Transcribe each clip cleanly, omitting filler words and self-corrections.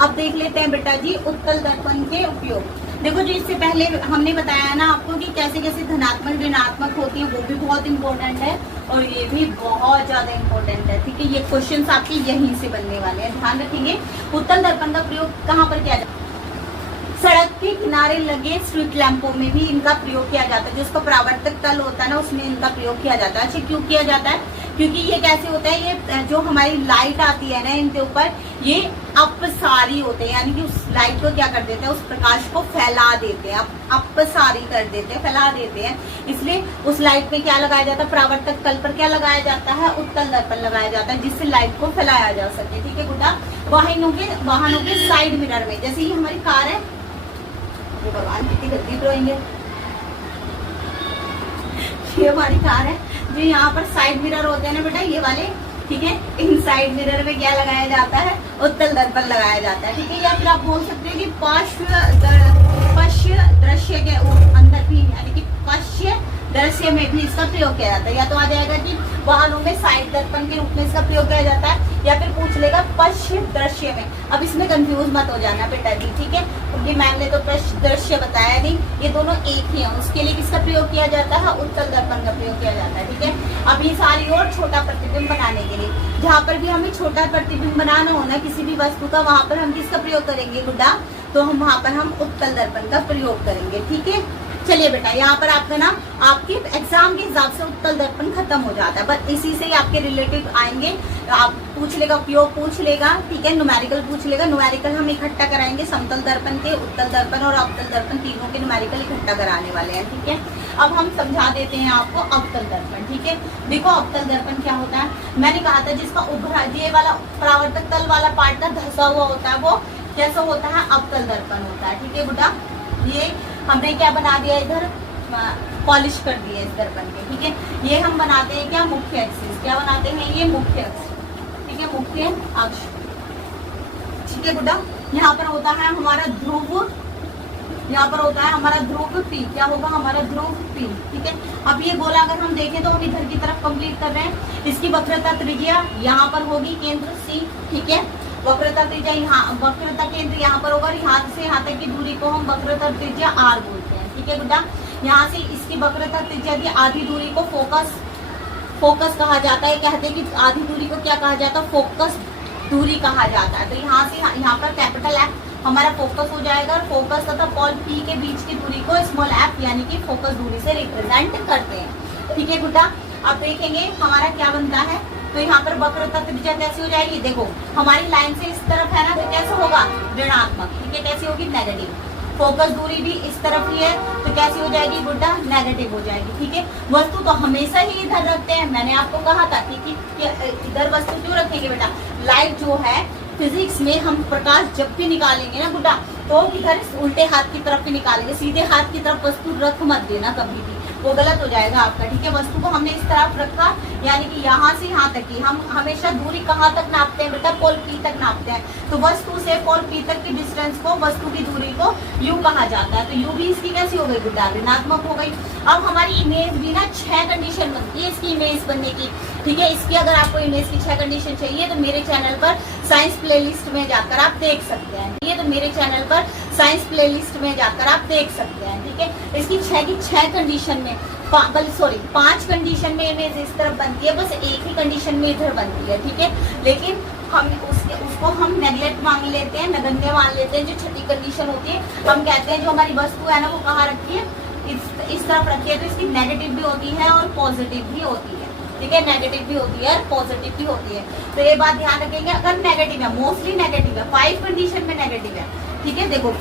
अब देख लेते हैं बेटा जी उत्तल दर्पण के उपयोग। देखो जी, इससे पहले हमने बताया ना आपको कि कैसे कैसे धनात्मक ऋणात्मक होती है, वो भी बहुत इंपॉर्टेंट है और ये भी बहुत ज्यादा इंपॉर्टेंट है। ठीक है, ये क्वेश्चंस आपके यहीं से बनने वाले हैं, ध्यान रखेंगे। उत्तल दर्पण का प्रयोग कहाँ पर किया जाता है? सड़क के किनारे लगे स्ट्रीट लैंपों में भी इनका प्रयोग किया जाता है। जो उसका परावर्तक तल होता है ना, उसमें इनका प्रयोग किया जाता है। अच्छा, क्यों किया जाता है? क्योंकि ये कैसे होता है, ये जो हमारी लाइट आती है ना इनके ऊपर, ये अपसारी होते हैं, यानी कि उस लाइट को क्या कर देते हैं, उस प्रकाश को फैला देते हैं, अपसारी कर देते हैं, फैला देते हैं। इसलिए उस लाइट में क्या लगाया जाता है, परावर्तक तल पर क्या लगाया जाता है, उत्तल दर्पण लगाया जाता है, जिससे लाइट को फैलाया जा सके। ठीक है गुड्डा, वाहनों के साइड मिरर में, जैसे ये हमारी कार है, ये भगवान कितनी गंदी ड्राइंग है, ये हमारी कार है, जो यहाँ पर साइड मिरर होते हैं ना बेटा, ये वाले, ठीक है, इन साइड मिरर में क्या लगाया जाता है, उत्तल दर्पण लगाया जाता है। ठीक है, या फिर आप बोल सकते हैं कि पश्य दृश्य के अंदर भी, यानी कि पश्य दृश्य में भी इसका प्रयोग किया जाता है। या तो आ जाएगा कि वाहनों में साइड दर्पण के रूप में इसका प्रयोग किया जाता है, या फिर पूछ लेगा पश्य दृश्य में। अब इसमें कंफ्यूज मत हो जाना बेटा जी, ठीक है, क्योंकि मैम ने तो पश्य दृश्य बताया नहीं, ये दोनों एक ही है। उसके लिए किसका प्रयोग किया जाता है, उत्तल दर्पण का प्रयोग किया जाता है। ठीक है, अब ये सारी और छोटा प्रतिबिंब बनाने के लिए, जहाँ पर भी हमें छोटा प्रतिबिंब बनाना हो ना किसी भी वस्तु का, वहां पर हम किसका प्रयोग करेंगे गुड्डा, तो हम वहां पर हम उत्तल दर्पण का प्रयोग करेंगे। ठीक है, चलिए बेटा, यहाँ पर आपका ना आपके एग्जाम के हिसाब से उत्तल दर्पण खत्म हो जाता है, बस इसी से ही आपके रिलेटेड आएंगे। आप पूछ लेगा, उपयोग पूछ लेगा, ठीक है, न्यूमेरिकल पूछ लेगा। न्यूमेरिकल हम इकट्ठा कराएंगे, समतल दर्पण के, उत्तल दर्पण और अवतल दर्पण तीनों के न्यूमेरिकल इकट्ठा कराने वाले हैं। ठीक है, अब हम समझा देते हैं आपको अवतल दर्पण। ठीक है, देखो अवतल दर्पण क्या होता है, मैंने कहा था जिसका उभरा, ये वाला परावर्तक तल वाला पार्ट ना धंसा हुआ होता है, वो कैसा होता है, अवतल दर्पण होता है। ठीक है बेटा, ये हमने क्या बना दिया, इधर पॉलिश कर दिया इस दर्पण के। ठीक है, ये हम बनाते हैं क्या, मुख्य एक्सिस, क्या बनाते हैं, ये मुख्य अक्ष। ठीक है, मुख्य अक्ष। ठीक है बेटा, यहाँ पर होता है हमारा ध्रुव, यहाँ पर होता है हमारा ध्रुव P, क्या होगा हमारा ध्रुव P। ठीक है, अब ये गोला अगर हम देखें तो हम इधर की तरफ कंप्लीट कर रहे हैं। इसकी वक्रता त्रिज्या यहाँ पर होगी केंद्र C। ठीक है, वक्रता त्रिज्या यहाँ, वक्रता केंद्र यहाँ पर होगा, यहाँ से यहाँ तक की दूरी को हम वक्रता त्रिज्या R बोलते हैं। ठीक है बेटा, यहाँ से इसकी वक्रता त्रिज्या की आधी दूरी को फोकस कहा जाता है। कहते हैं कि आधी दूरी को क्या कहा जाता है, फोकस दूरी कहा जाता है। तो यहाँ से यहाँ पर कैपिटल F हमारा फोकस हो जाएगा, और फोकस तथा पॉल P के बीच की दूरी को स्मॉल f यानी कि फोकस दूरी से रिप्रेजेंट करते हैं। ठीक है गुड्डा, अब देखेंगे हमारा क्या बनता है। तो यहाँ पर वक्रता त्रिज्या कैसी हो जाएगी, देखो हमारी लाइन से इस तरफ है ना, तो कैसे होगा, ऋणात्मक। ठीक है, कैसी होगी, नेगेटिव। फोकस दूरी भी इस तरफ ही है, तो कैसी हो जाएगी गुड्डा, नेगेटिव हो जाएगी। ठीक है, वस्तु तो हमेशा ही इधर रखते हैं, मैंने आपको कहा था कि इधर वस्तु क्यों रखेंगे बेटा, लाइट जो है फिजिक्स में हम प्रकाश जब भी निकालेंगे ना गुड्डा, तो इधर उल्टे हाथ की तरफ भी निकालेंगे, सीधे हाथ की तरफ वस्तु रख मत देना कभी भी, वो गलत हो जाएगा आपका। ठीक है, वस्तु को हमने इस तरफ रखा, यानी कि यहाँ से यहाँ तक की हम हमेशा दूरी कहाँ तक नापते हैं बेटा, पोल P तक नापते हैं। तो वस्तु से पोल P तक की डिस्टेंस को, वस्तु की दूरी को U कहा जाता है। तो U भी इसकी कैसी हो गई गुड्डा, ऋणात्मक हो गई। अब हमारी इमेज भी ना 6 कंडीशन बनती है इसकी इमेज बनने की। ठीक है, इसकी अगर आपको इमेज की 6 कंडीशन चाहिए तो मेरे चैनल पर साइंस प्लेलिस्ट में जाकर आप देख सकते हैं। ठीक है, तो मेरे चैनल पर साइंस प्लेलिस्ट में जाकर आप देख सकते हैं। ठीक है, इसकी 6 की 6 कंडीशन में, 5 कंडीशन में इमेज इस तरफ बनती है, बस एक ही कंडीशन में इधर बनती है। ठीक है, लेकिन हम उसको हम नेगलेक्ट मान लेते हैं, नगण्य मान लेते हैं। जो छठी कंडीशन होती है, हम कहते हैं जो हमारी वस्तु है ना वो कहाँ रखी है, इस तरफ रखी है, तो इसकी नेगेटिव भी होती है और पॉजिटिव भी होती है। ठीक है, नेगेटिव भी होती है और पॉजिटिव भी होती है। तो ये बात ध्यान रखेंगे, अगर नेगेटिव है, मोस्टली नेगेटिव है, 5 कंडीशन में नेगेटिव है। ठीक है, देखो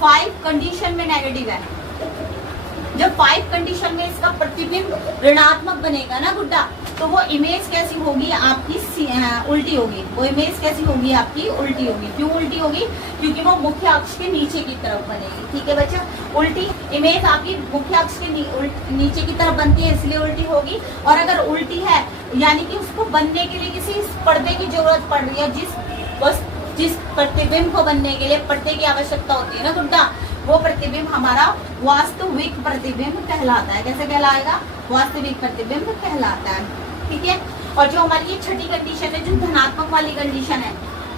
5 कंडीशन में नेगेटिव है। जब 5 कंडीशन में इसका प्रतिबिंब ऋणात्मक बनेगा ना गुड्डा, तो वो इमेज कैसी होगी आपकी, उल्टी होगी। वो इमेज कैसी होगी आपकी, उल्टी होगी। क्यों उल्टी होगी, क्योंकि वो मुख्य अक्ष के नीचे की तरफ बनेगी। ठीक है बच्चा, उल्टी इमेज आपकी मुख्य अक्ष के नीचे की तरफ बनती है, इसलिए उल्टी होगी। और अगर उल्टी है, यानी कि उसको बनने के लिए किसी पर्दे की जरूरत पड़ रही है, जिस प्रतिबिंब को बनने के लिए पर्दे की आवश्यकता होती है ना गुड्डा, वो प्रतिबिंब हमारा वास्तविक प्रतिबिंब कहलाता है। कैसे कहलाएगा, वास्तविक प्रतिबिंब कहलाता है। ठीक है, और जो हमारी ये छठी कंडीशन है, जो धनात्मक वाली कंडीशन है,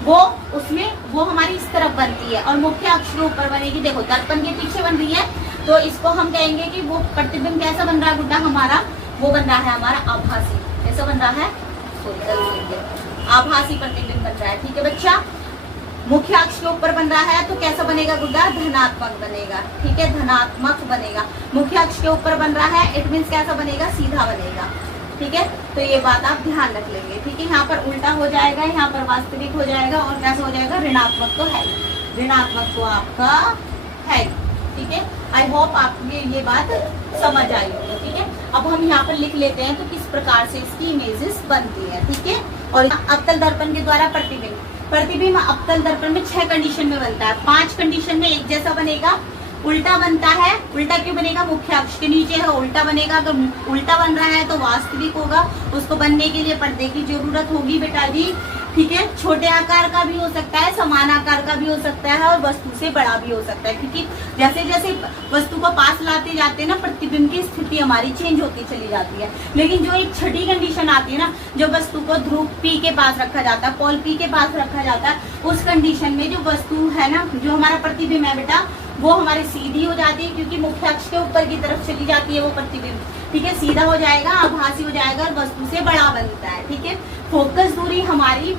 वो उसमें वो हमारी इस तरफ बनती है और मुख्य अक्ष के ऊपर बनेगी। देखो दर्पण के पीछे बन रही है, तो इसको हम कहेंगे कि वो प्रतिबिंब कैसा बन रहा है गुड्डा हमारा, वो बन रहा है हमारा आभासी। कैसा बन रहा है, आभासी प्रतिबिंब बन रहा है। ठीक है बच्चा, मुख्य अक्ष के ऊपर बन रहा है तो कैसा बनेगा गुड्डा, धनात्मक बनेगा। ठीक है, धनात्मक बनेगा। मुख्य अक्ष के ऊपर बन रहा है, इट मीन्स कैसा बनेगा, सीधा बनेगा। ठीक है, तो ये बात आप ध्यान रख लेंगे। ठीक है, यहाँ पर उल्टा हो जाएगा, यहाँ पर वास्तविक हो जाएगा और कैसा हो जाएगा, ऋणात्मक तो है, ऋणात्मक तो आपका है। ठीक है, आई होप आपको ये बात समझ आई होगी। ठीक है, अब हम यहाँ पर लिख लेते हैं तो किस प्रकार से इसकी इमेजेस बनती है। ठीक है, और अवतल दर्पण के द्वारा प्रतिबिंब, प्रतिबिंब अवतल दर्पण में 6 कंडीशन में बनता है। 5 कंडीशन में एक जैसा बनेगा, उल्टा बनता है। उल्टा क्यों बनेगा, मुख्य अक्ष के नीचे है, उल्टा बनेगा। अगर उल्टा बन रहा है तो वास्तविक होगा, उसको बनने के लिए पर्दे की जरूरत होगी बेटा जी। ठीक है, छोटे आकार का भी हो सकता है, समान आकार का भी हो सकता है और वस्तु से बड़ा भी हो सकता है, क्योंकि जैसे जैसे वस्तु को पास लाते जाते हैं ना, प्रतिबिंब की स्थिति हमारी चेंज होती चली जाती है। लेकिन जो एक छठी कंडीशन आती है ना, जो वस्तु को ध्रुव पी के पास रखा जाता है, पोल पी के पास रखा जाता है, उस कंडीशन में जो वस्तु है ना, जो हमारा प्रतिबिंब है बेटा, वो हमारी सीधी हो जाती है, क्योंकि मुख्य अक्ष के ऊपर की तरफ चली जाती है वो प्रतिबिंब। ठीक है, सीधा हो जाएगा, आभासी हो जाएगा और वस्तु से बड़ा बनता है। ठीक है, फोकस दूरी हमारी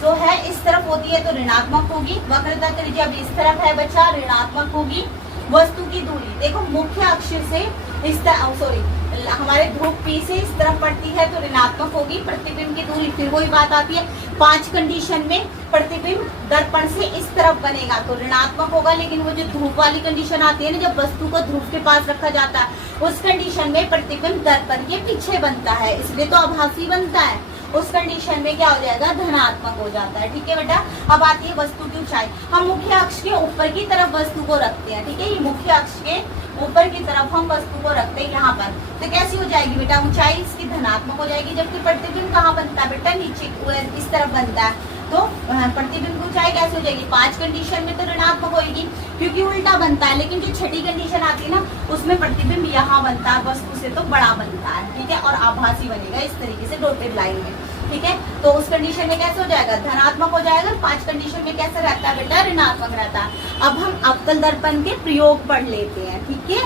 जो है इस तरफ होती है तो ऋणात्मक होगी। वक्रता त्रिज्या अब इस तरफ है बच्चा, ऋणात्मक होगी। वस्तु की दूरी देखो मुख्य अक्ष से इस तरह, हमारे ध्रुव पी से इस तरफ पड़ती है तो ऋणात्मक होगी। प्रतिबिंब की दूरी फिर वही बात आती है, 5 कंडीशन में प्रतिबिंब दर्पण से इस तरफ बनेगा तो ऋणात्मक होगा। लेकिन वो जो ध्रुव वाली कंडीशन आती है ना, जब वस्तु को ध्रुव के पास रखा जाता है, उस कंडीशन में प्रतिबिंब दर्पण के पीछे बनता है, इसलिए तो आभासी बनता है। उस कंडीशन में क्या हो जाएगा, धनात्मक हो जाता है। ठीक है बेटा, अब आती है वस्तु की ऊंचाई। हम मुख्य अक्ष के ऊपर की तरफ वस्तु को रखते हैं। ठीक है, ये मुख्य अक्ष के ऊपर की तरफ हम वस्तु को रखते हैं यहाँ पर, तो कैसी हो जाएगी बेटा, ऊंचाई इसकी धनात्मक हो जाएगी। जबकि प्रतिबिंब कहाँ बनता है बेटा, नीचे इस तरफ बनता है, तो प्रतिबिंब की ऊंचाई कैसे हो जाएगी, 5 कंडीशन में तो ऋणात्मक होगी क्योंकि उल्टा बनता है। लेकिन जो छठी कंडीशन आती है ना, उसमें प्रतिबिंब यहाँ बनता है, वस्तु से तो बड़ा बनता है। ठीक है, और आभासी बनेगा इस तरीके से डॉटेड लाइन में। ठीक है, तो उस कंडीशन में कैसे हो जाएगा, धनात्मक हो जाएगा। 5 कंडीशन में कैसे रहता है बेटा, ऋणात्मक रहता है। अब हम अवतल दर्पण के प्रयोग पढ़ लेते हैं। ठीक है,